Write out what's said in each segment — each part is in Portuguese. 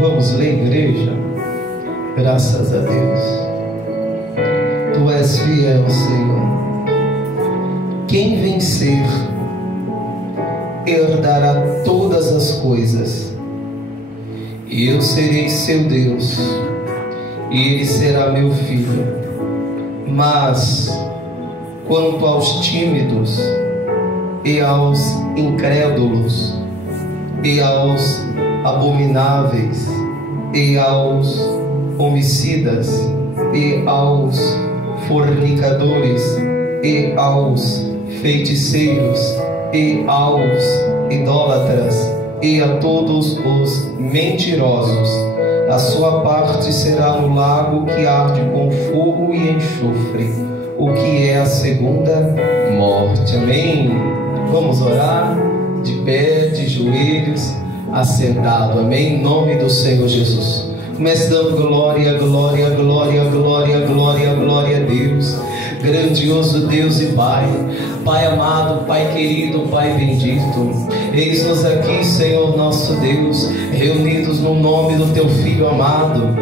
Vamos ler, igreja. Graças a Deus. Tu és fiel, Senhor. Quem vencer herdará todas as coisas, e eu serei seu Deus, e ele será meu filho. Mas quanto aos tímidos e aos incrédulos e aos abomináveis e aos homicidas e aos fornicadores e aos feiticeiros e aos idólatras e a todos os mentirosos, a sua parte será no lago que arde com fogo e enxofre, o que é a segunda morte. Amém? Vamos orar de pé, de joelhos, assentado. Amém? Em nome do Senhor Jesus. Comece dando glória, glória, glória, glória, glória, glória a Deus. Grandioso Deus e Pai, Pai amado, Pai querido, Pai bendito, eis-nos aqui, Senhor nosso Deus, reunidos no nome do Teu Filho amado,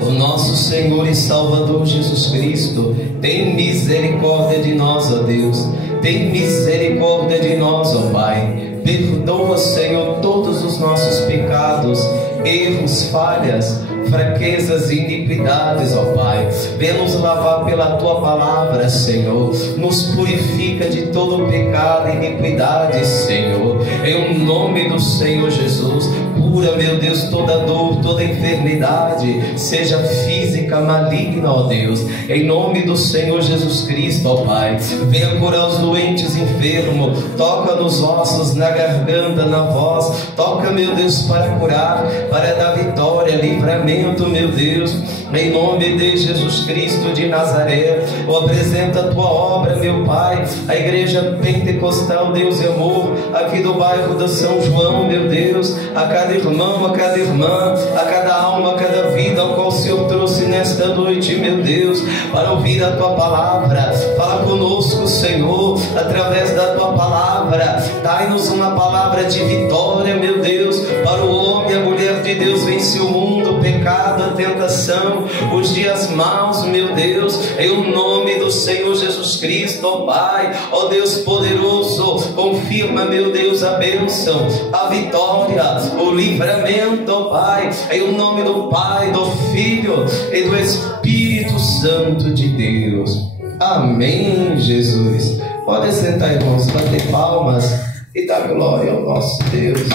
o nosso Senhor e Salvador Jesus Cristo. Tem misericórdia de nós, ó Deus, tem misericórdia de nós, ó Pai. Perdoa, Senhor, todos os nossos pecados, erros, falhas, fraquezas e iniquidades, ó Pai. Venha nos lavar pela Tua palavra, Senhor. Nos purifica de todo pecado e iniquidade, Senhor. Em nome do Senhor Jesus, cura, meu Deus, toda dor, toda enfermidade, seja física, maligna, ó Deus. Em nome do Senhor Jesus Cristo, ó Pai. Venha curar os doentes, enfermos. Toca nos ossos, na garganta, na voz. Toca, meu Deus, para curar, para dar vitória, livramento, meu Deus, em nome de Jesus Cristo de Nazaré. Eu apresento a Tua obra, meu Pai, a Igreja Pentecostal Deus e Amor, aqui do bairro do São João, meu Deus, a cada irmão, a cada irmã, a cada alma, a cada vida ao qual o Senhor trouxe nesta noite, meu Deus, para ouvir a Tua palavra. Fala conosco, Senhor, através da Tua palavra. Dai-nos uma palavra de vitória, meu Deus, para o homem e a mulher de Deus vencer o mundo, o pecado, a tentação, os dias maus, meu Deus, em o nome do Senhor Jesus Cristo, ó Pai, ó Deus poderoso, confirma, meu Deus, a bênção, a vitória, o livramento, ó Pai, em o nome do Pai, do Filho e do Espírito Santo de Deus. Amém, Jesus. Pode sentar, irmãos, bater palmas e dar glória ao nosso Deus.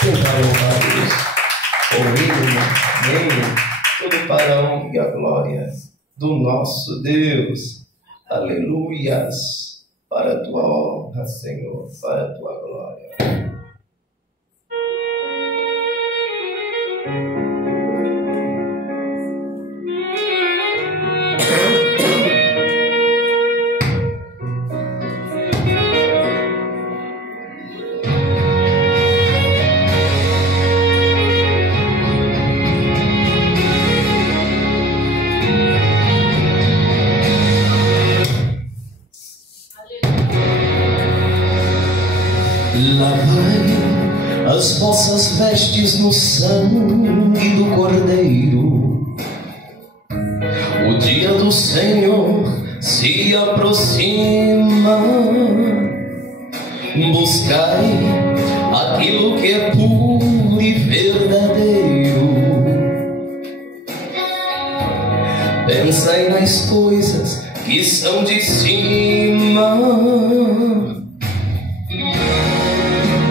Para louvar a Deus, amém, tudo para a honra e a glória do nosso Deus, aleluias, para a Tua honra, Senhor, para a Tua glória. Lavai as vossas vestes no sangue do Cordeiro. O dia do Senhor se aproxima. Buscai aquilo que é puro e verdadeiro. Pensai nas coisas que são de cima.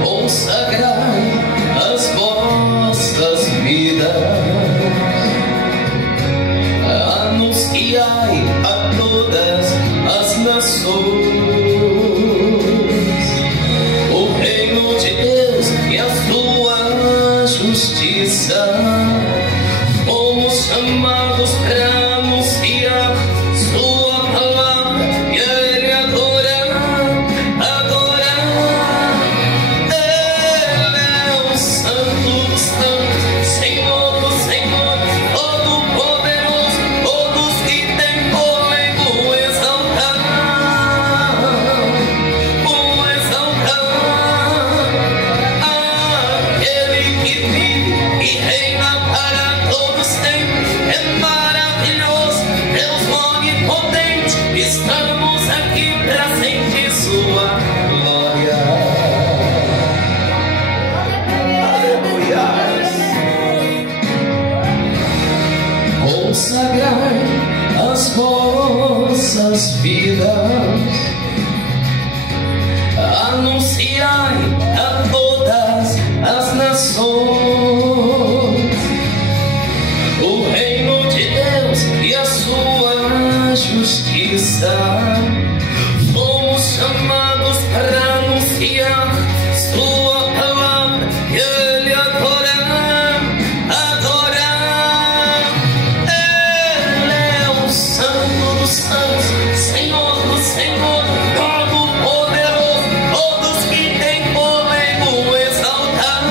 Consagrai as vossas vidas, anunciai a todas as nações o reino de Deus e a sua justiça. Fomos chamados para anunciar sua palavra e a Ele adorar. nossas vidas, anunciai a todas as nações o reino de Deus e a sua justiça. Fomos chamados para anunciar sua palavra e Ele adorar. Ele é o Santo dos Santos, Senhor do Senhor, Todo-Poderoso. Todos que têm fôlego exaltar,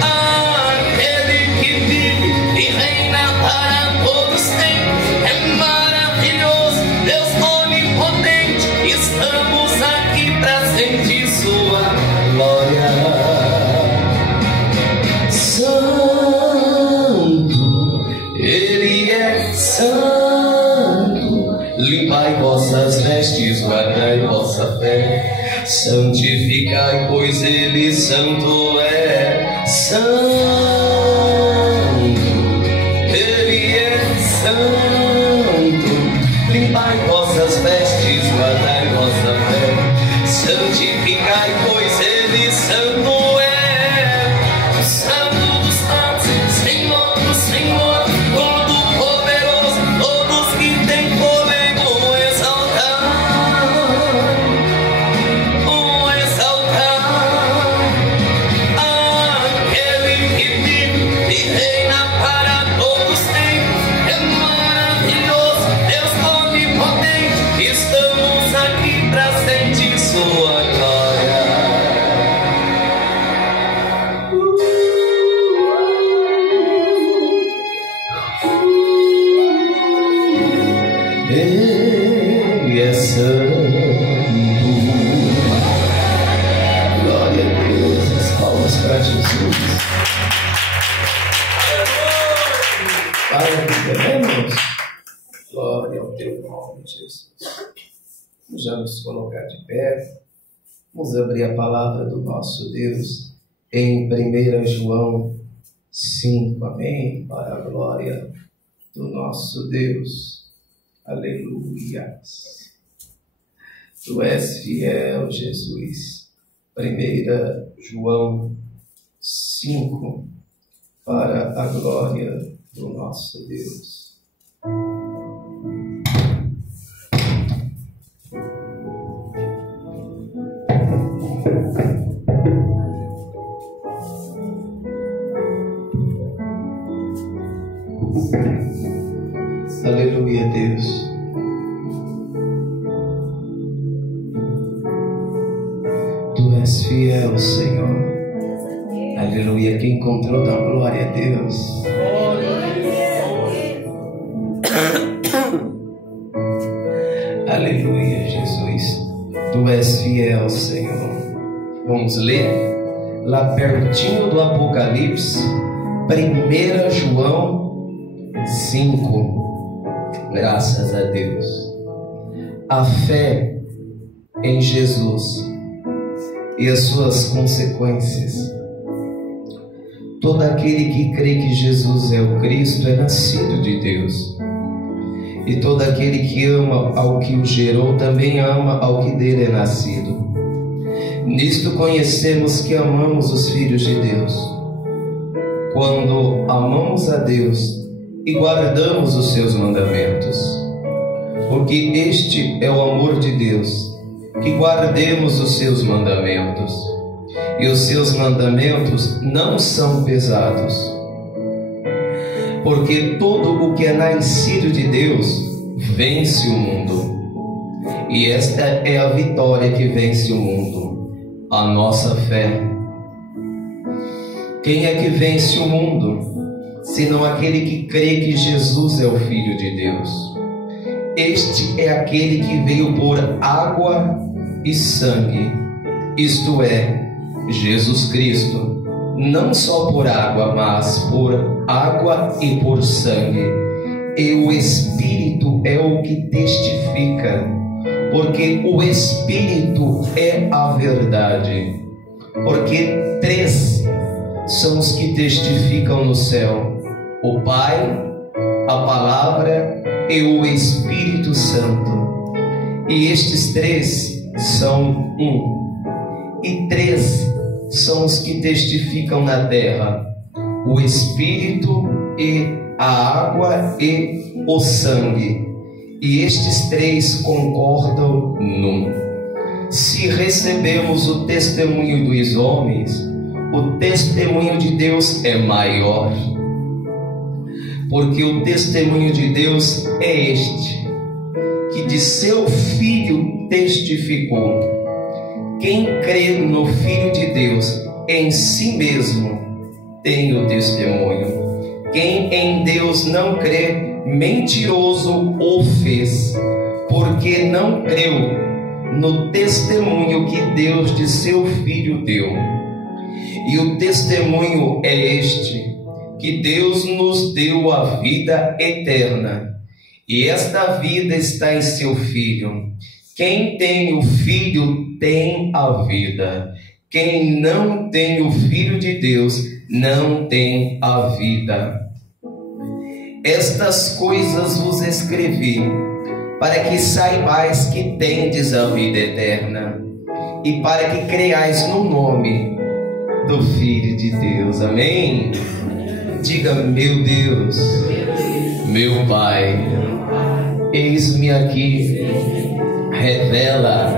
aquele que vive e reina para todos sempre. É maravilhoso, Deus onipotente, estamos aqui para sentir sua glória. Santo, Ele é santo. Limpai vossas vestes, guardai vossa fé, santificai, pois Ele santo é. Santo, Ele é santo. Limpai vossas vestes, guardai vossa fé, santificai, pois Ele santo é. O Santo dos Santos, Senhor do Senhor, Todo-Poderoso. Todos que têm fôlego exaltar, aquele que vive e reina para todos sempre. É maravilhoso, Deus onipotente, estamos aqui para sentir sua glória. Ele é santo. Glória a Deus. As palmas para Jesus. Aleluia, irmãos. Glória ao teu nome, Jesus. Vamos já nos colocar de pé. Vamos abrir a palavra do nosso Deus em 1 João 5. Amém? Para a glória do nosso Deus. Aleluia. Tu és fiel, Jesus. 1 João 5, para a glória do nosso Deus. Aleluia, Deus. Tu és fiel, Senhor. Aleluia. Quem encontrou da glória a Deus. Aleluia, Jesus. Tu és fiel, Senhor. Vamos ler lá pertinho do Apocalipse, 1 João 5. Graças a Deus. A fé em Jesus e as suas consequências. Todo aquele que crê que Jesus é o Cristo é nascido de Deus. E todo aquele que ama ao que o gerou também ama ao que dele é nascido. Nisto conhecemos que amamos os filhos de Deus, quando amamos a Deus e guardamos os seus mandamentos. Porque este é o amor de Deus, que guardemos os seus mandamentos. E os seus mandamentos não são pesados. Porque todo o que é nascido de Deus vence o mundo. E esta é a vitória que vence o mundo, a nossa fé. Quem é que vence o mundo, senão aquele que crê que Jesus é o Filho de Deus? Este é aquele que veio por água e sangue, isto é, Jesus Cristo, não só por água, mas por água e por sangue. E o Espírito é o que testifica, porque o Espírito é a verdade. Porque 3 são os que testificam no céu: o Pai, a Palavra e o Espírito Santo. E estes três são um. E três são os que testificam na terra: o Espírito e a água e o sangue. E estes três concordam num. Se recebemos o testemunho dos homens, o testemunho de Deus é maior. Porque o testemunho de Deus é este, que de seu Filho testificou. Quem crê no Filho de Deus, em si mesmo tem o testemunho. Quem em Deus não crê, mentiroso o fez, porque não creu no testemunho que Deus de seu Filho deu. E o testemunho é este, que Deus nos deu a vida eterna, e esta vida está em seu Filho. Quem tem o Filho tem a vida. Quem não tem o Filho de Deus não tem a vida. Estas coisas vos escrevi, para que saibais que tendes a vida eterna, e para que creiais no nome do Filho de Deus. Amém? Diga: meu Deus, meu Pai, eis-me aqui, revela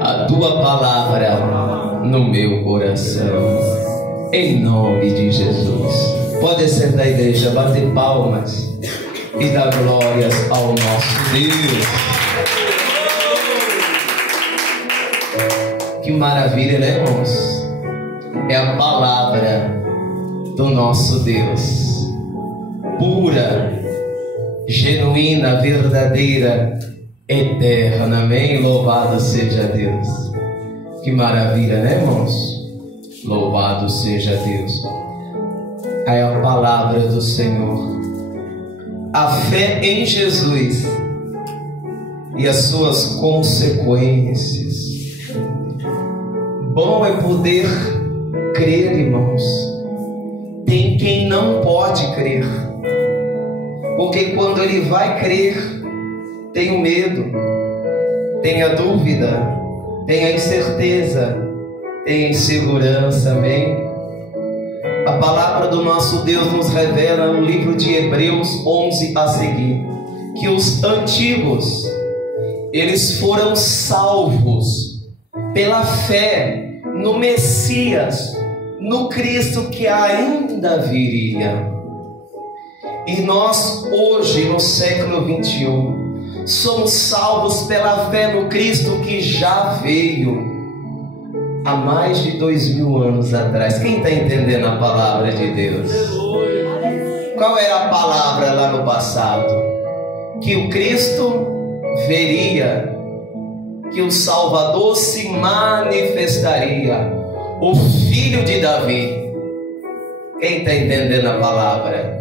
a Tua palavra no meu coração, em nome de Jesus. Pode ser da igreja, bater palmas e dar glórias ao nosso Deus. Que maravilha, né, irmãos? É a palavra do nosso Deus, pura, genuína, verdadeira, eterna. Amém? Louvado seja Deus. Que maravilha, né, irmãos? Louvado seja Deus. É a palavra do Senhor. A fé em Jesus e as suas consequências. Bom é poder crer, irmãos. Tem quem não pode crer, porque quando ele vai crer, tem o medo, tem a dúvida, tem a incerteza, tem a insegurança. Amém? A palavra do nosso Deus nos revela no livro de Hebreus 11 a seguir, que os antigos, eles foram salvos pela fé no Messias, no Cristo que ainda viria. E nós hoje, no século 21, somos salvos pela fé no Cristo que já veio há mais de 2000 anos atrás. Quem está entendendo a palavra de Deus? Qual era a palavra lá no passado? Que o Cristo veria, que o Salvador se manifestaria, o Filho de Davi. Quem está entendendo a palavra?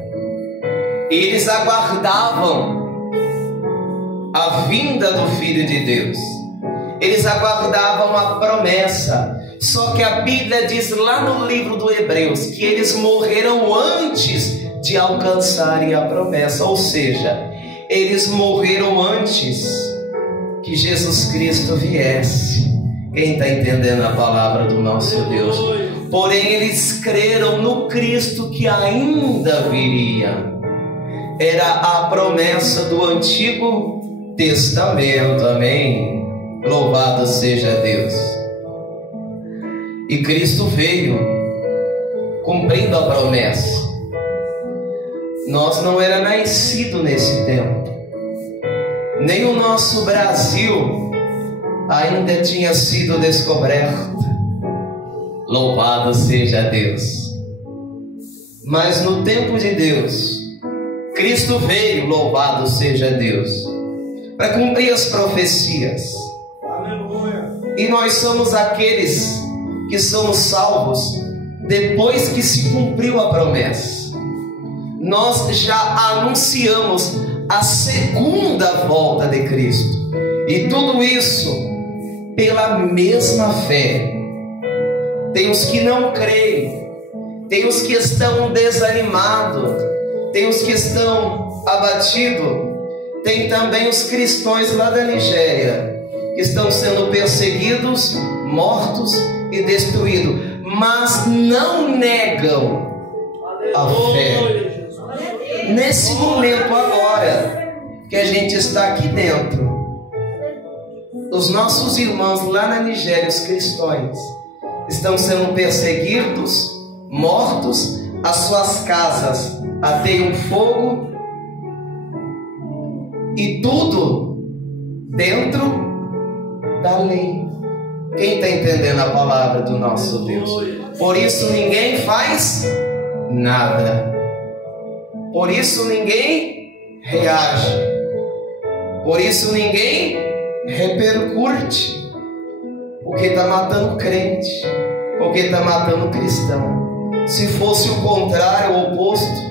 Eles aguardavam a vinda do Filho de Deus. Eles aguardavam a promessa. Só que a Bíblia diz lá no livro do Hebreus que eles morreram antes de alcançarem a promessa. Ou seja, eles morreram antes que Jesus Cristo viesse. Quem está entendendo a palavra do nosso Deus? Porém, eles creram no Cristo que ainda viria. Era a promessa do Antigo Testamento. Amém? Louvado seja Deus. E Cristo veio cumprindo a promessa. Nós não era nascido nesse tempo, nem o nosso Brasil ainda tinha sido descoberto. Louvado seja Deus. Mas no tempo de Deus, Cristo veio, louvado seja Deus, para cumprir as profecias. E nós somos aqueles que somos salvos depois que se cumpriu a promessa. Nós já anunciamos a segunda volta de Cristo, e tudo isso pela mesma fé. Tem os que não creem, tem os que estão desanimados, tem os que estão abatidos, tem também os cristãos lá da Nigéria, que estão sendo perseguidos, mortos e destruídos, mas não negam a fé. Nesse momento agora, que a gente está aqui dentro, os nossos irmãos lá na Nigéria, os cristãos, estão sendo perseguidos, mortos, as suas casas ateiam fogo, e tudo dentro da lei. Quem está entendendo a palavra do nosso Deus? Por isso ninguém faz nada. Por isso ninguém reage. Por isso ninguém repercute. Porque está matando crente. Porque está matando cristão. Se fosse o contrário, o oposto,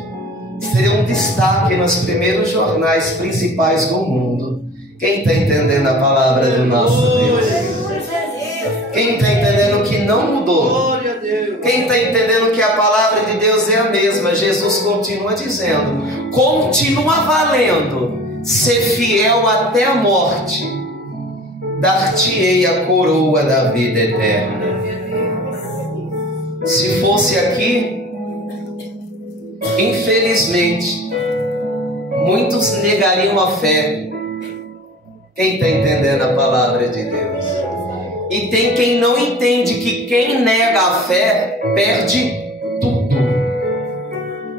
seria um destaque nos primeiros jornais principais do mundo. Quem está entendendo a palavra do nosso Deus? Quem está entendendo que não mudou? Quem está entendendo que a palavra de Deus é a mesma? Jesus continua dizendo: continua valendo, ser fiel até a morte, dar-te-ei a coroa da vida eterna. Se fosse aqui, infelizmente, muitos negariam a fé. Quem está entendendo a palavra de Deus? E tem quem não entende que quem nega a fé perde tudo.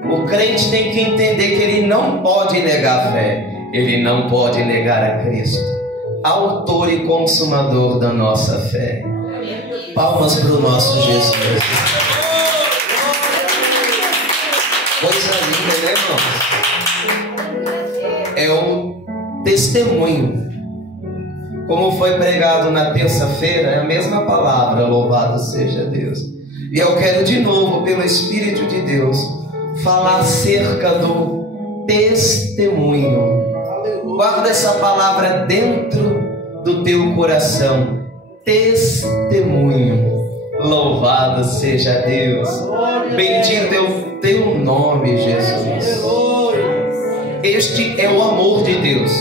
O crente tem que entender que ele não pode negar a fé, ele não pode negar a Cristo, autor e consumador da nossa fé. Palmas para o nosso Jesus. Coisa linda, né, irmãos? É um testemunho. Como foi pregado na terça-feira, é a mesma palavra, louvado seja Deus. E eu quero de novo, pelo Espírito de Deus, falar acerca do testemunho. Guarda essa palavra dentro do teu coração. Testemunho. Louvado seja Deus. Bendito é o teu nome, Jesus. Este é o amor de Deus,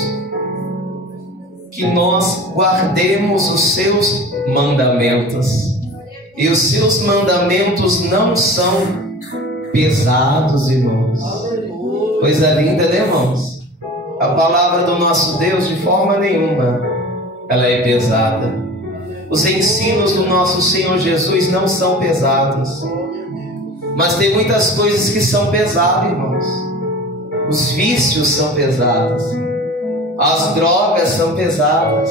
que nós guardemos os seus mandamentos. E os seus mandamentos não são pesados, irmãos. Coisa linda, né, irmãos? A palavra do nosso Deus, de forma nenhuma, ela é pesada. Os ensinos do nosso Senhor Jesus não são pesados. Mas tem muitas coisas que são pesadas, irmãos. Os vícios são pesados. As drogas são pesadas.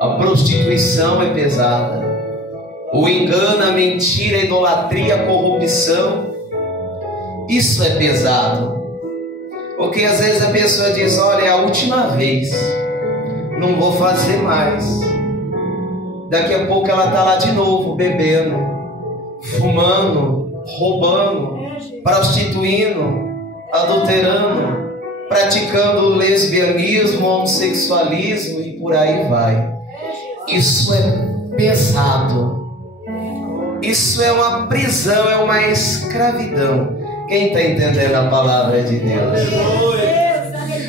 A prostituição é pesada. O engano, a mentira, a idolatria, a corrupção, isso é pesado. Porque às vezes a pessoa diz: olha, é a última vez, não vou fazer mais. Daqui a pouco ela está lá de novo, bebendo, fumando, roubando, prostituindo, adulterando, praticando lesbianismo, homossexualismo e por aí vai. Isso é pesado. Isso é uma prisão, é uma escravidão. Quem está entendendo a palavra de Deus?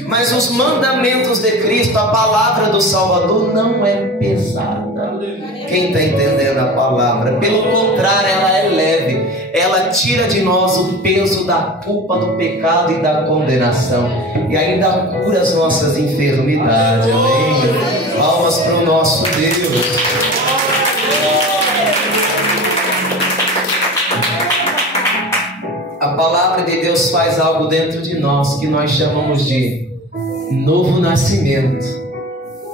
Mas os mandamentos de Cristo, a palavra do Salvador, não é pesada. Quem está entendendo a palavra? Pelo contrário, ela é leve. Ela tira de nós o peso da culpa, do pecado e da condenação. E ainda cura as nossas enfermidades. Amém? Palmas para o nosso Deus. A palavra de Deus faz algo dentro de nós que nós chamamos de novo nascimento.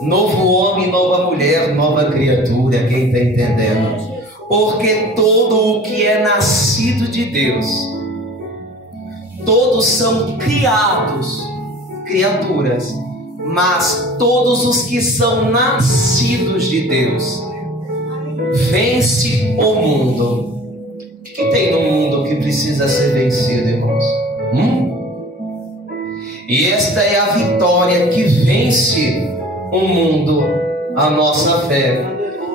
Novo homem, nova mulher, nova criatura. Quem está entendendo? Porque todo o que é nascido de Deus, todos são criados, criaturas, mas todos os que são nascidos de Deus vence o mundo. O que tem no mundo que precisa ser vencido, irmãos? E esta é a vitória que vence o mundo, a nossa fé.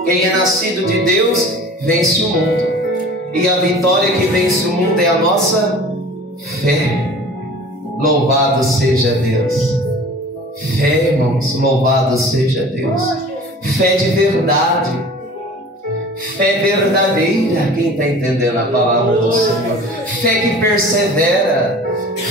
Quem é nascido de Deus vence o mundo. E a vitória que vence o mundo é a nossa fé. Louvado seja Deus. Fé, irmãos, louvado seja Deus. Fé de verdade, fé verdadeira. Quem está entendendo a palavra do Senhor? Fé que persevera,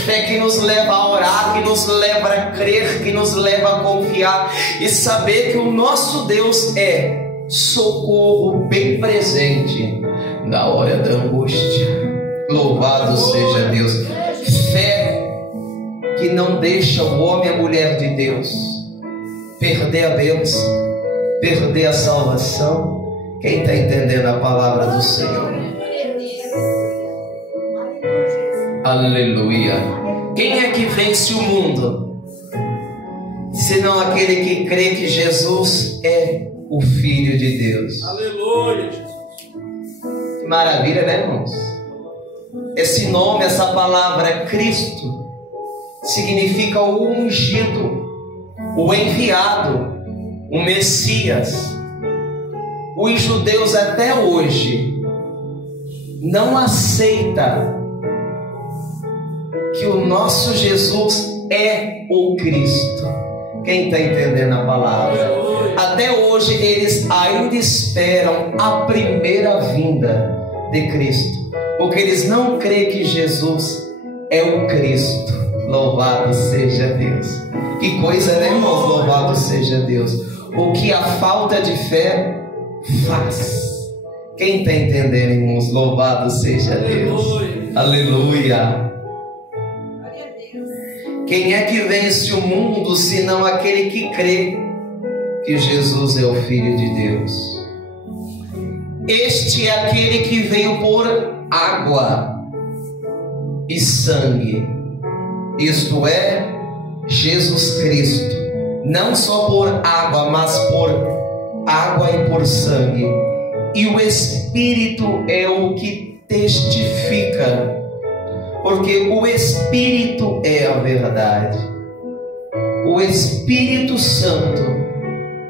fé que nos leva a orar, que nos leva a crer, que nos leva a confiar e saber que o nosso Deus é socorro bem presente na hora da angústia. Louvado seja Deus. Fé que não deixa o homem e a mulher de Deus perder a bênção, perder a salvação. Quem está entendendo a palavra do Senhor? Aleluia. Quem é que vence o mundo, senão aquele que crê que Jesus é o Filho de Deus? Aleluia. Que maravilha, né, irmãos? Esse nome, essa palavra Cristo, significa o ungido, o enviado, o Messias. Os judeus até hoje não aceitam que o nosso Jesus é o Cristo. Quem está entendendo a palavra? Até hoje eles ainda esperam a primeira vinda de Cristo, porque eles não creem que Jesus é o Cristo. Louvado seja Deus. Que coisa, né, irmãos? Louvado seja Deus. O que a falta de fé faz. Quem está entendendo, irmãos? Louvado seja Deus. Aleluia. Quem é que vence o mundo, senão aquele que crê que Jesus é o Filho de Deus? Este é aquele que veio por água e sangue, isto é, Jesus Cristo, não só por água, mas por água e por sangue. E o Espírito é o que testifica, porque o Espírito é a verdade. O Espírito Santo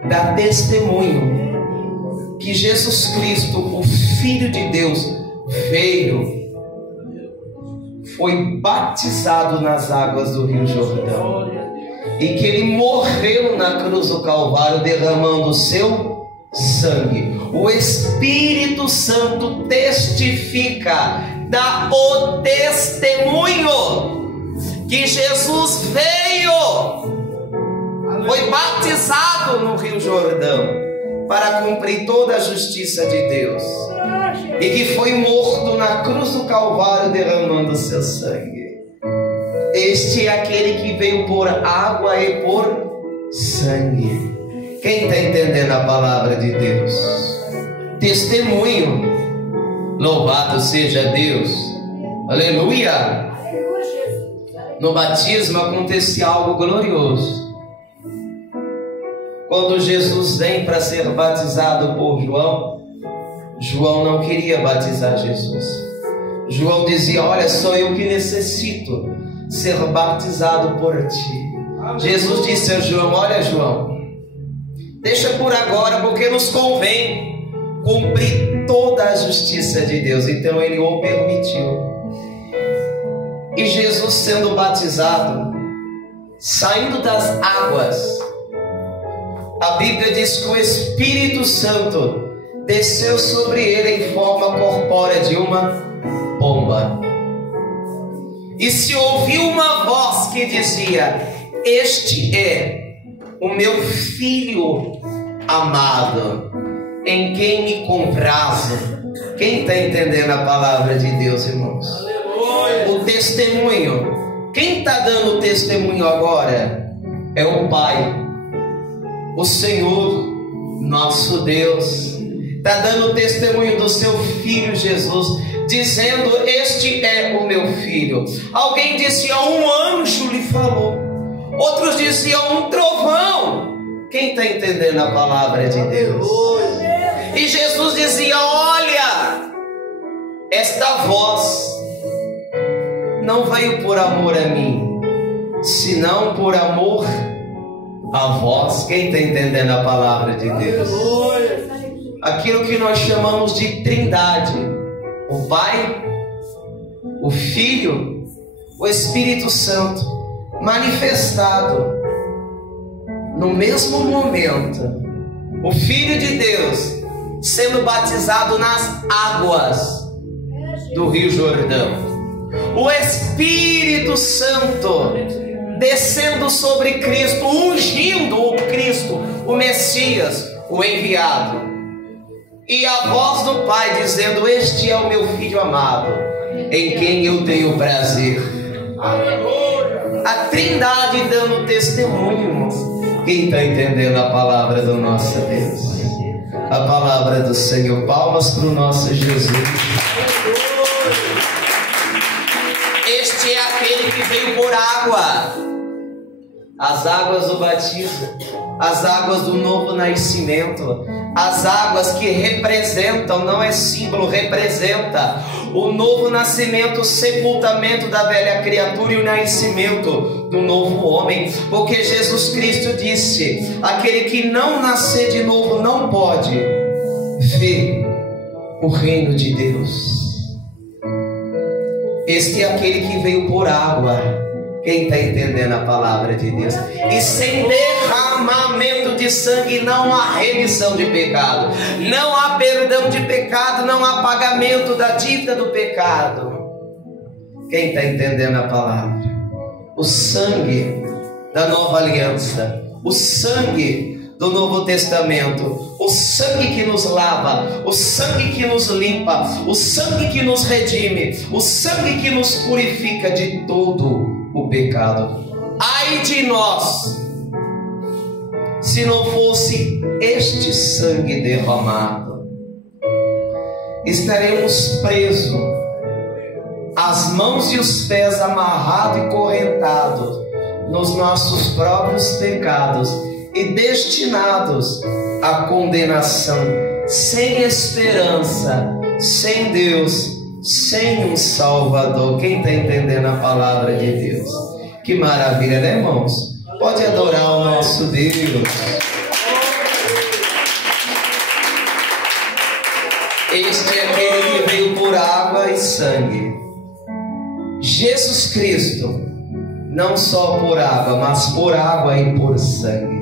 dá testemunho que Jesus Cristo, o Filho de Deus, veio, foi batizado nas águas do Rio Jordão, e que ele morreu na cruz do Calvário, derramando o seu sangue. O Espírito Santo testifica, dá o testemunho que Jesus veio, foi batizado no Rio Jordão para cumprir toda a justiça de Deus, e que foi morto na cruz do Calvário derramando o seu sangue. Este é aquele que veio por água e por sangue. Quem está entendendo a palavra de Deus? Testemunho. Louvado seja Deus. Aleluia. No batismo acontecia algo glorioso. Quando Jesus vem para ser batizado por João, João não queria batizar Jesus. João dizia: olha, sou eu que necessito ser batizado por ti. Jesus disse a João: olha, João, deixa por agora, porque nos convém cumprir toda a justiça de Deus. Então ele o permitiu. E Jesus, sendo batizado, saindo das águas, a Bíblia diz que o Espírito Santo desceu sobre ele em forma corpórea de uma pomba. E se ouviu uma voz que dizia: este é o meu Filho amado, em quem me comprazo. Quem está entendendo a palavra de Deus, irmãos? Aleluia. O testemunho. Quem está dando o testemunho agora é o Pai. O Senhor, nosso Deus, está dando testemunho do seu Filho Jesus, dizendo: este é o meu Filho. Alguém dizia: um anjo lhe falou. Outros diziam: um trovão. Quem está entendendo a palavra de Deus? E Jesus dizia: olha, esta voz não veio por amor a mim, senão por amor a vós. Quem está entendendo a palavra de Deus? Aquilo que nós chamamos de Trindade: o Pai, o Filho o Espírito Santo manifestado no mesmo momento, o Filho de Deus sendo batizado nas águas do Rio Jordão, o Espírito Santo descendo sobre Cristo, ungindo o Cristo, o Messias, o enviado, e a voz do Pai dizendo: este é o meu Filho amado, em quem eu tenho prazer. A Trindade dando testemunho, irmãos. Quem está entendendo a palavra do nosso Deus? A palavra do Senhor. Palmas para o nosso Jesus. Este é aquele que veio por água, as águas do batismo, as águas do novo nascimento, as águas que representam, não é símbolo, representa o novo nascimento, o sepultamento da velha criatura e o nascimento do novo homem, porque Jesus Cristo disse: aquele que não nascer de novo não pode ver o reino de Deus. Este é aquele que veio por água. Quem está entendendo a palavra de Deus? E sem derramamento de sangue não há remissão de pecado, não há perdão de pecado, não há pagamento da dívida do pecado. Quem está entendendo a palavra? O sangue da nova aliança, o sangue do Novo Testamento, o sangue que nos lava, o sangue que nos limpa, o sangue que nos redime, o sangue que nos purifica de todo o pecado. Ai de nós, se não fosse este sangue derramado, estaremos presos, as mãos e os pés amarrados e correntados nos nossos próprios pecados e destinados à condenação, sem esperança, sem Deus, sem um Salvador. Quem está entendendo a palavra de Deus? Que maravilha, né, irmãos? Pode adorar o nosso Deus. Este é aquele que veio por água e sangue. Jesus Cristo, não só por água, mas por água e por sangue.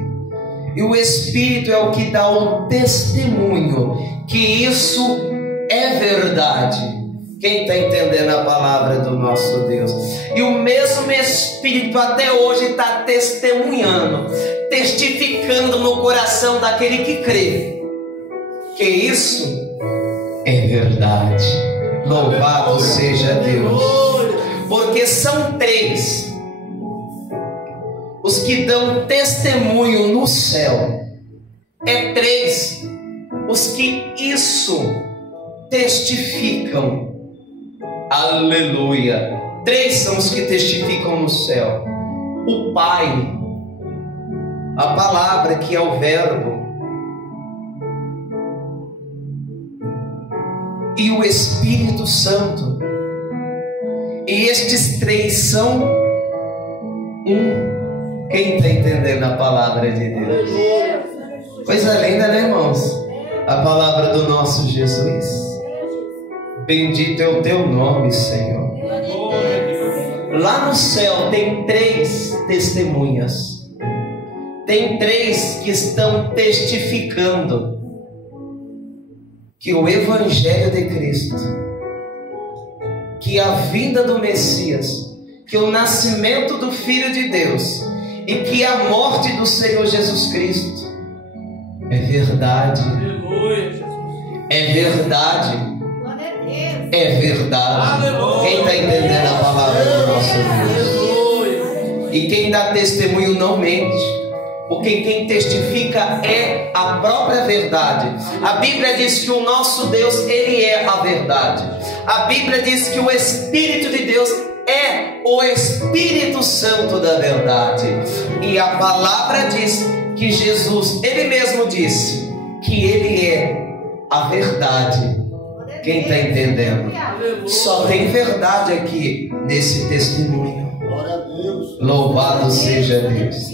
E o Espírito é o que dá o testemunho que isso é verdade. Quem está entendendo a palavra do nosso Deus? E o mesmo Espírito até hoje está testemunhando, testificando no coração daquele que crê que isso é verdade. Louvado seja Deus. Porque são três os que dão testemunho no céu. É três os que isso testificam. Aleluia. Três são os que testificam no céu: o Pai, a palavra que é o Verbo, e o Espírito Santo. E estes três são um. Quem está entendendo a palavra de Deus? Coisa linda, né, irmãos? A palavra do nosso Jesus. Bendito é o teu nome, Senhor. Lá no céu tem três testemunhas. Tem três que estão testificando que o Evangelho de Cristo, que a vinda do Messias, que o nascimento do Filho de Deus e que a morte do Senhor Jesus Cristo é verdade. É verdade. É verdade. Quem está entendendo a palavra do nosso Deus? E quem dá testemunho não mente, porque quem testifica é a própria verdade. A Bíblia diz que o nosso Deus, Ele é a verdade. A Bíblia diz que o Espírito de Deus é o Espírito Santo da verdade. E a palavra diz que Jesus, Ele mesmo disse que Ele é a verdade. Quem está entendendo? Só tem verdade aqui nesse testemunho. Louvado seja Deus.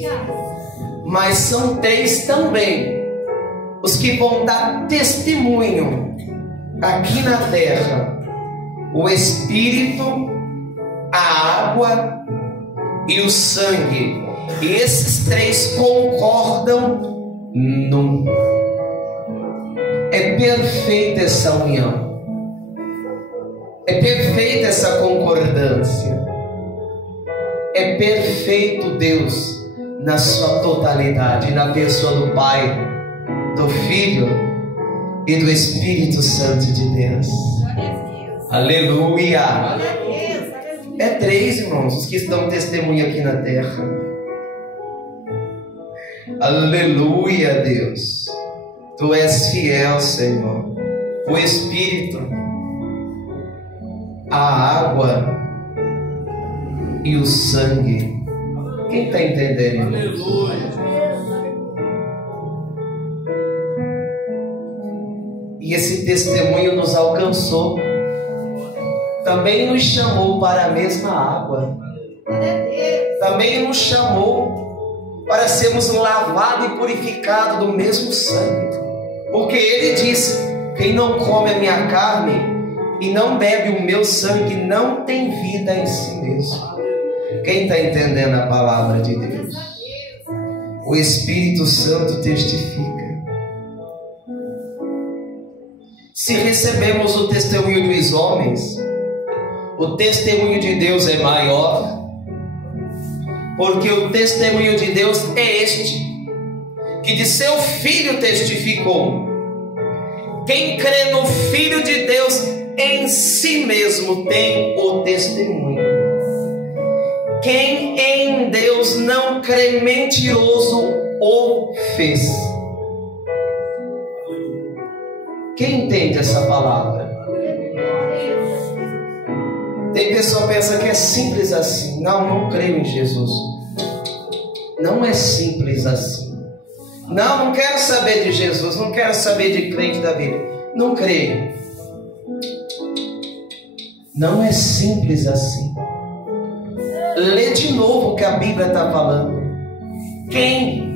Mas são três também os que vão dar testemunho aqui na terra: o Espírito, a água e o sangue. E esses três concordam num. É perfeita essa união. É perfeita essa concordância. É perfeito Deus na sua totalidade, na pessoa do Pai, do Filho e do Espírito Santo de Deus. Aleluia! É três, irmãos, os que estão testemunha aqui na terra. Aleluia, Deus. Tu és fiel, Senhor. O Espírito, a água e o sangue. Quem está entendendo, irmãos? Aleluia. E esse testemunho nos alcançou. Também nos chamou para a mesma água. Também nos chamou para sermos lavados e purificados do mesmo sangue. Porque Ele disse: quem não come a minha carne e não bebe o meu sangue não tem vida em si mesmo. Quem está entendendo a palavra de Deus? O Espírito Santo testifica. Se recebemos o testemunho dos homens, o testemunho de Deus é maior, porque o testemunho de Deus é este, que de seu Filho testificou. Quem crê no Filho de Deus em si mesmo tem o testemunho. Quem em Deus não crê, mentiroso o fez. Quem entende essa palavra? Tem pessoa que pensa que é simples assim. Não creio em Jesus. Não é simples assim. Não quero saber de Jesus. Não quero saber de crente da Bíblia. Não creio. Não é simples assim. Lê de novo o que a Bíblia está falando. Quem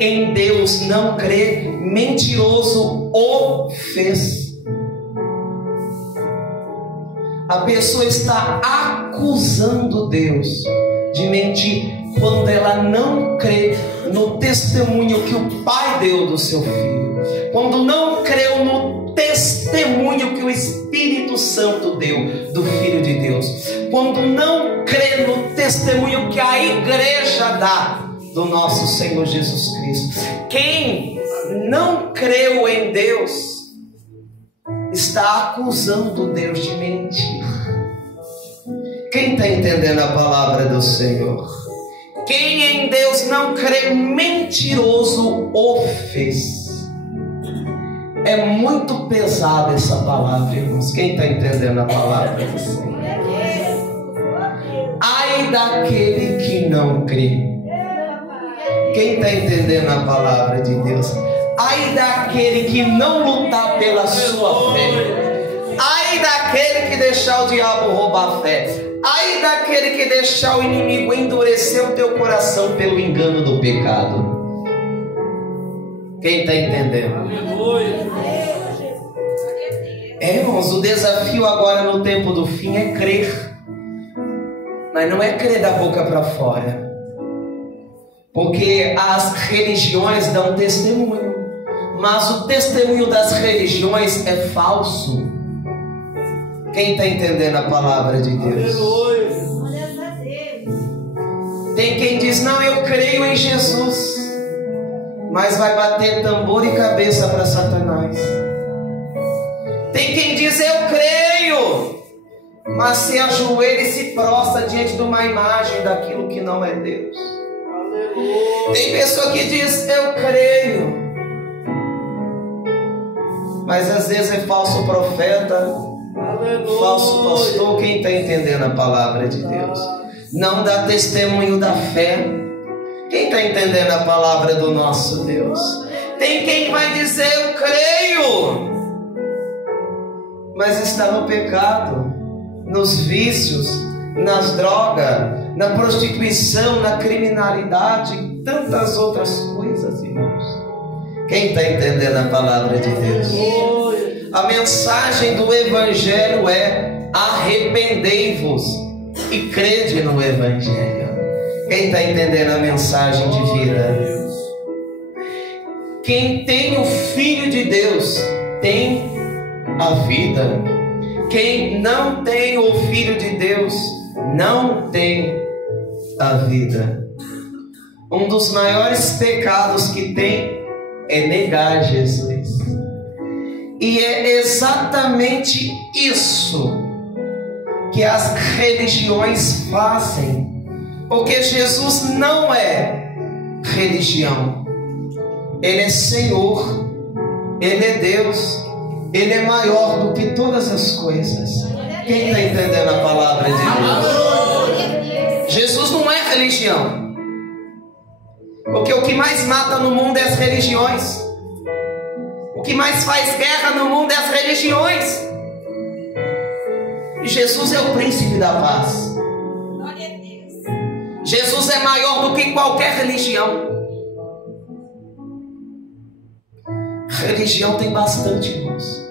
em Deus não crê, mentiroso o fez. A pessoa está acusando Deus de mentir quando ela não crê no testemunho que o Pai deu do seu Filho, quando não creu no testemunho que o Espírito Santo deu do Filho de Deus, quando não crê no testemunho que a igreja dá do nosso Senhor Jesus Cristo. Quem não creu em Deus está acusando Deus de mentir. Quem está entendendo a palavra do Senhor? Quem em Deus não crê, mentiroso o fez. É muito pesada essa palavra, irmãos. Quem está entendendo a palavra do Senhor? Ai daquele que não crê. Quem está entendendo a palavra de Deus? Ai daquele que não lutar pela sua fé. Ai daquele que deixar o diabo roubar a fé. Ai daquele que deixar o inimigo endurecer o teu coração pelo engano do pecado. Quem está entendendo? Irmãos, o desafio agora no tempo do fim é crer. Mas não é crer da boca para fora. Porque as religiões dão testemunho, mas o testemunho das religiões é falso. Quem está entendendo a palavra de Deus? Tem quem diz: não, eu creio em Jesus, mas vai bater tambor e cabeça para Satanás. Tem quem diz: eu creio, mas se ajoelha e se prostra diante de uma imagem daquilo que não é Deus. Tem pessoa que diz: eu creio, mas às vezes é falso profeta, falso pastor. Quem está entendendo a palavra de Deus? Não dá testemunho da fé. Quem está entendendo a palavra do nosso Deus? Tem quem vai dizer: eu creio, mas está no pecado, nos vícios, nas drogas, na prostituição, na criminalidade e tantas outras coisas, irmãos. Quem está entendendo a palavra de Deus? A mensagem do Evangelho é: arrependei-vos e crede no Evangelho. Quem está entendendo a mensagem de vida? Quem tem o Filho de Deus tem a vida. Quem não tem o Filho de Deus não tem a vida. Um dos maiores pecados que tem é negar Jesus. E é exatamente isso que as religiões fazem. Porque Jesus não é religião. Ele é Senhor. Ele é Deus. Ele é maior do que todas as coisas. Quem está entendendo a palavra de Deus? Jesus não é religião. Porque o que mais mata no mundo é as religiões. O que mais faz guerra no mundo é as religiões. E Jesus é o príncipe da paz. Jesus é maior do que qualquer religião. Religião tem bastante, irmãos.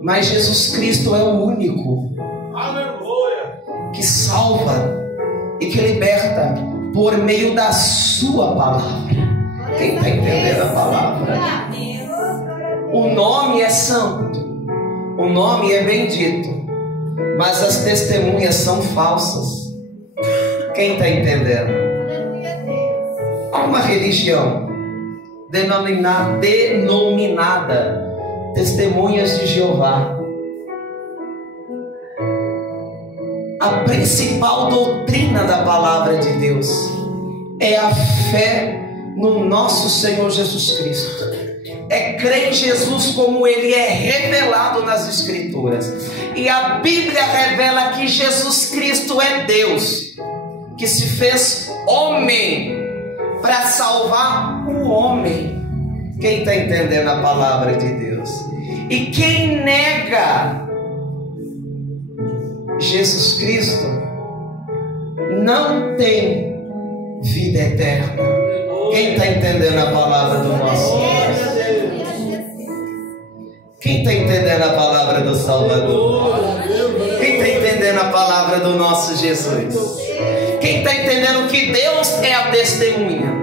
Mas Jesus Cristo é o único que salva e que liberta por meio da sua palavra. Quem está entendendo a palavra? O nome é santo, o nome é bendito, mas as testemunhas são falsas. Quem está entendendo? Há uma religião denominada Testemunhas de Jeová. A principal doutrina da palavra de Deus é a fé no nosso Senhor Jesus Cristo. É crer em Jesus como Ele é revelado nas Escrituras. E a Bíblia revela que Jesus Cristo é Deus, que se fez homem para salvar o homem. Quem está entendendo a palavra de Deus? E quem nega Jesus Cristo não tem vida eterna. Quem está entendendo a palavra do nosso Deus? Quem está entendendo a palavra do Salvador? Quem está entendendo a palavra do nosso Jesus? Quem está entendendo que Deus é a testemunha?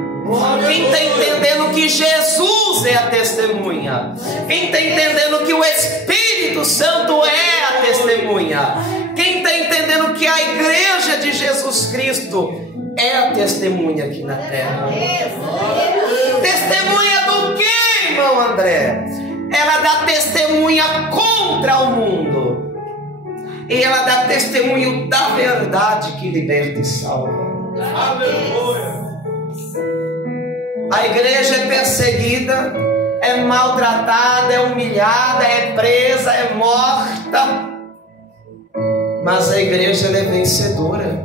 Quem está entendendo que Jesus é a testemunha? Quem está entendendo que o Espírito Santo é a testemunha? Quem está entendendo que a igreja de Jesus Cristo é a testemunha aqui na terra? Testemunha do quê, irmão André? Ela dá testemunha contra o mundo. E ela dá testemunho da verdade que liberta e salva. Aleluia. A igreja é perseguida, é maltratada, é humilhada, é presa, é morta. Mas a igreja ela é vencedora.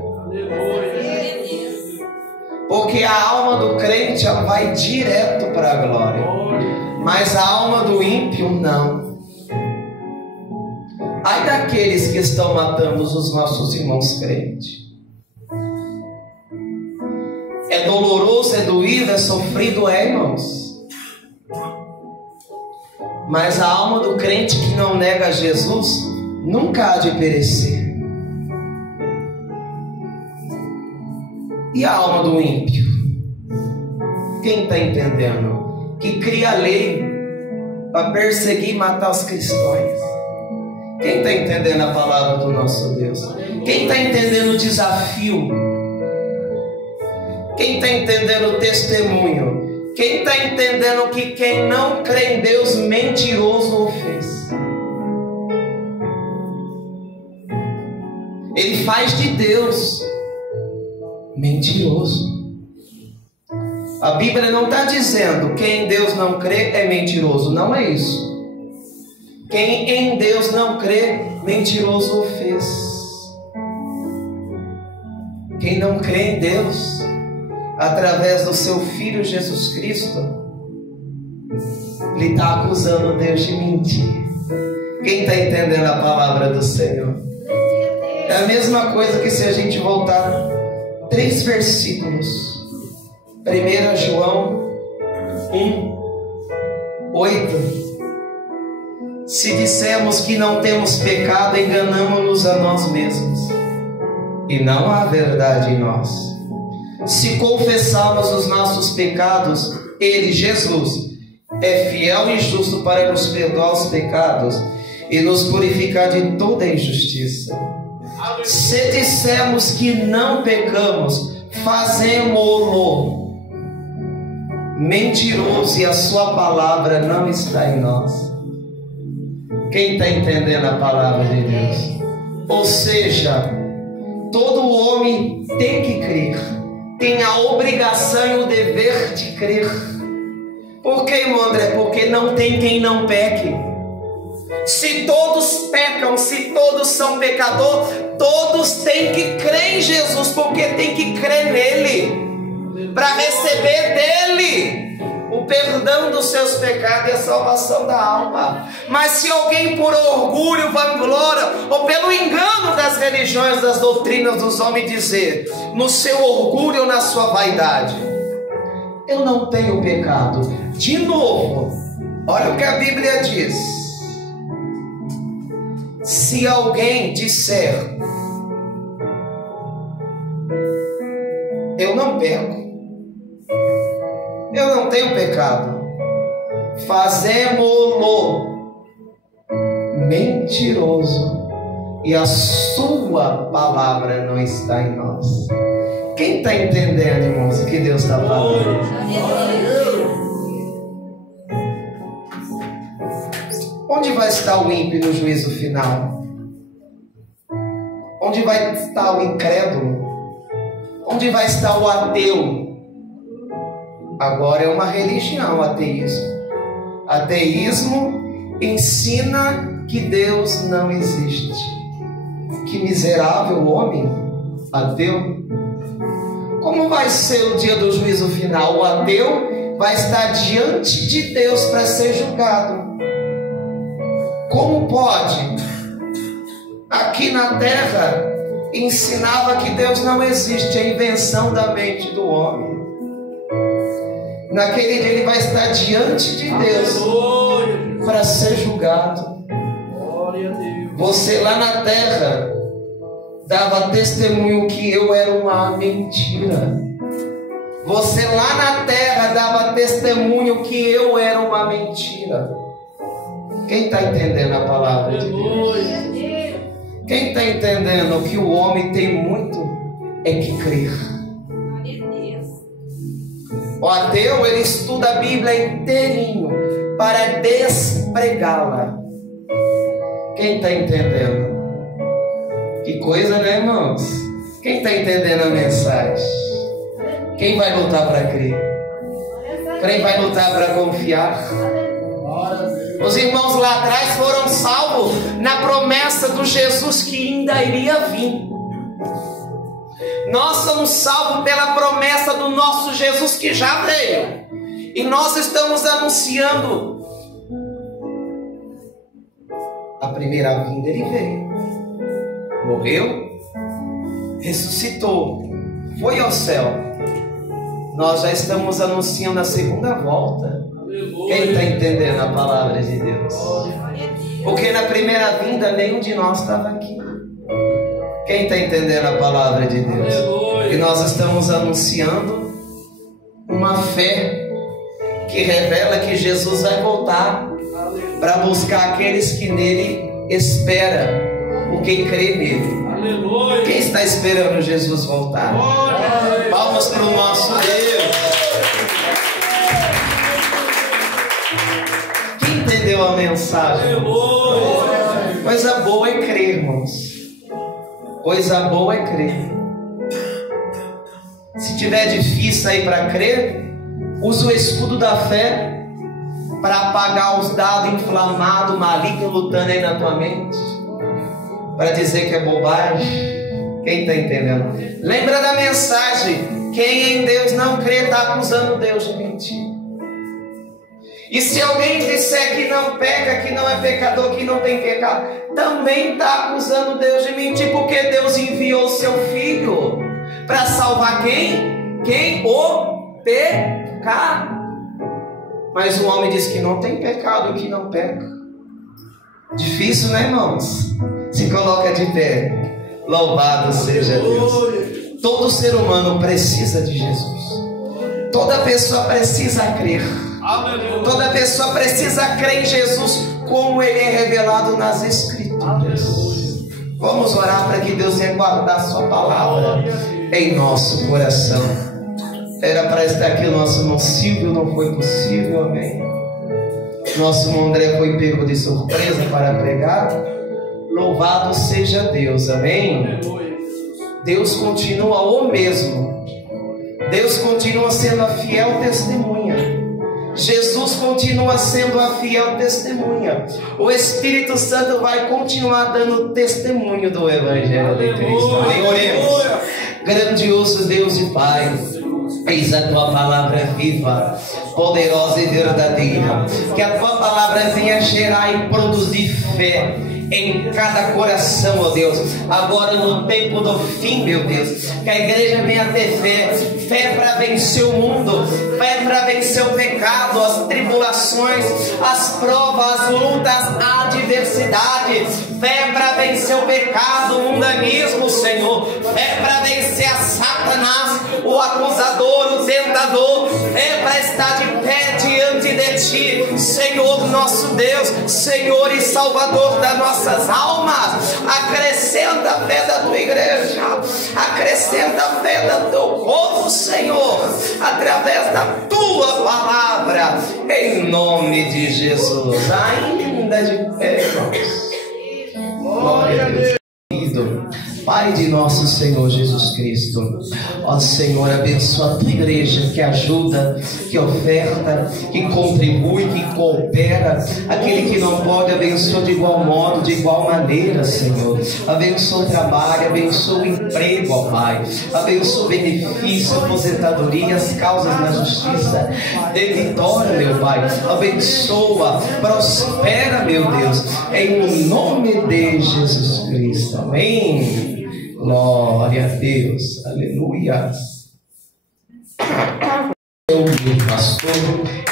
Porque a alma do crente ela vai direto para a glória. Mas a alma do ímpio não. Ai daqueles que estão matando os nossos irmãos crentes. É doloroso, é doído, é sofrido, irmãos. Mas a alma do crente que não nega Jesus nunca há de perecer. E a alma do ímpio? Quem está entendendo? Que cria a lei para perseguir e matar os cristãos. Quem está entendendo a palavra do nosso Deus? Quem está entendendo o desafio? Quem está entendendo o testemunho? Quem está entendendo que quem não crê em Deus, mentiroso o fez? Ele faz de Deus mentiroso. A Bíblia não está dizendo que em Deus não crê é mentiroso. Não é isso. Quem em Deus não crê, mentiroso o fez. Quem não crê em Deus, através do seu Filho Jesus Cristo, ele está acusando Deus de mentir. Quem está entendendo a palavra do Senhor? É a mesma coisa que se a gente voltar 3 versículos. 1 João 1:8. Se dissermos que não temos pecado, enganamo-nos a nós mesmos, e não há verdade em nós. Se confessarmos os nossos pecados, Ele, Jesus, é fiel e justo para nos perdoar os pecados e nos purificar de toda injustiça. Se dissermos que não pecamos, fazemos-lo mentiroso e a sua palavra não está em nós. Quem está entendendo a palavra de Deus? Ou seja, todo homem tem que crer, tem a obrigação e o dever de crer. Por que, irmão André? Porque não tem quem não peque. Se todos pecam, se todos são pecadores, todos têm que crer em Jesus, porque tem que crer nele, para receber dele o perdão dos seus pecados e a salvação da alma. Mas se alguém por orgulho, vanglória ou pelo engano das religiões, das doutrinas dos homens dizer, no seu orgulho ou na sua vaidade, eu não tenho pecado. De novo, olha o que a Bíblia diz. Se alguém disser, eu não peco, eu não tenho pecado, fazemo-lo mentiroso e a sua palavra não está em nós. Quem está entendendo, irmãos, o que Deus está falando? Onde vai estar o ímpio no juízo final? Onde vai estar o incrédulo? Onde vai estar o ateu? Agora é uma religião, o ateísmo. Ateísmo ensina que Deus não existe. Que miserável homem, ateu. Como vai ser o dia do juízo final? O ateu vai estar diante de Deus para ser julgado. Como pode? Aqui na terra ensinava que Deus não existe, é invenção da mente do homem. Naquele dia ele vai estar diante de Deus para ser julgado. Você lá na terra dava testemunho que eu era uma mentira. Você lá na terra dava testemunho que eu era uma mentira. Quem está entendendo a palavra de Deus? Quem está entendendo que o homem tem muito é que crer. O ateu, ele estuda a Bíblia inteirinho para despregá-la. Quem está entendendo? Que coisa, né, irmãos? Quem está entendendo a mensagem? Quem vai lutar para crer? Quem vai lutar para confiar? Os irmãos lá atrás foram salvos na promessa do Jesus que ainda iria vir. Nós somos salvos pela promessa do nosso Jesus que já veio. E nós estamos anunciando a primeira vinda. Ele veio, morreu, ressuscitou, foi ao céu. Nós já estamos anunciando a segunda volta. Quem está entendendo a palavra de Deus? Porque na primeira vinda nenhum de nós estava aqui. Quem está entendendo a palavra de Deus? E nós estamos anunciando uma fé que revela que Jesus vai voltar para buscar aqueles que nele esperam, o que crê nele. Quem está esperando Jesus voltar? Palmas para o nosso Deus. Quem entendeu a mensagem? Coisa boa é crer, irmãos. Coisa boa é crer. Se tiver difícil aí para crer, use o escudo da fé para apagar os dados inflamados, malignos, lutando aí na tua mente, para dizer que é bobagem. Quem está entendendo? Lembra da mensagem: quem em Deus não crê está acusando Deus de mentir. E se alguém disser que não peca, que não é pecador, que não tem pecado, também está acusando Deus de mentir, porque Deus enviou o seu Filho para salvar quem? Quem? O pecado. Mas o homem diz que não tem pecado e que não peca. Difícil, né, irmãos? Se coloca de pé. Louvado seja Deus. Todo ser humano precisa de Jesus. Toda pessoa precisa crer. Toda pessoa precisa crer em Jesus como Ele é revelado nas Escrituras. Vamos orar para que Deus venha guardar a sua palavra em nosso coração. Era para estar aqui o nosso irmão Silvio, não foi possível, amém. Nosso irmão André foi pego de surpresa para pregar. Louvado seja Deus, amém. Deus continua o mesmo. Deus continua sendo a fiel testemunha. Jesus continua sendo a fiel testemunha. O Espírito Santo vai continuar dando testemunho do Evangelho de Cristo. Amém. Oremos. Grandioso Deus e Pai, eis a tua palavra viva, poderosa e verdadeira. Que a tua palavra venha gerar e produzir fé em cada coração, ó Deus. Agora no tempo do fim, meu Deus, que a igreja venha ter fé. Fé para vencer o mundo, fé para vencer o pecado, as tribulações, as provas, as lutas, a adversidade. Fé para vencer o pecado, o mundanismo, Senhor. Fé para vencer a Satanás, o acusador, o tentador. Fé para estar de pé diante de Ti, Senhor nosso Deus, Senhor e Salvador das nossas almas. Acrescenta a fé da Tua igreja, acrescenta a fé do Teu povo, Senhor, através da Tua palavra, em nome de Jesus. Ainda de pé, irmãos. Glória a Deus. Pai de nosso Senhor Jesus Cristo, ó Senhor, abençoa a tua igreja que ajuda, que oferta, que contribui, que coopera. Aquele que não pode, abençoa de igual modo, de igual maneira, Senhor. Abençoa o trabalho, abençoa o emprego, ó Pai. Abençoa o benefício, aposentadoria, as causas na justiça. Dê vitória, meu Pai. Abençoa, prospera, meu Deus, em nome de Jesus Cristo. Amém. Glória a Deus, aleluia. Eu meu pastor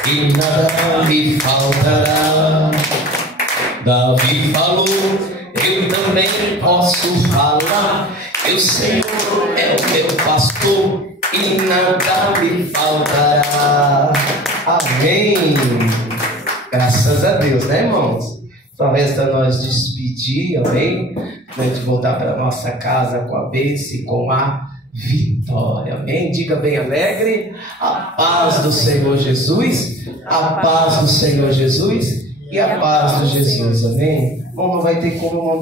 e nada me faltará. Davi falou, eu também posso falar. O Senhor é o meu pastor e nada me faltará. Amém. Graças a Deus, né, irmãos? Só resta nós despedir, amém? Para a gente voltar para a nossa casa com a bênção e com a vitória, amém? Diga bem alegre, a paz do Senhor Jesus, a paz do Senhor Jesus e a paz do Jesus, amém? Bom, não vai ter como não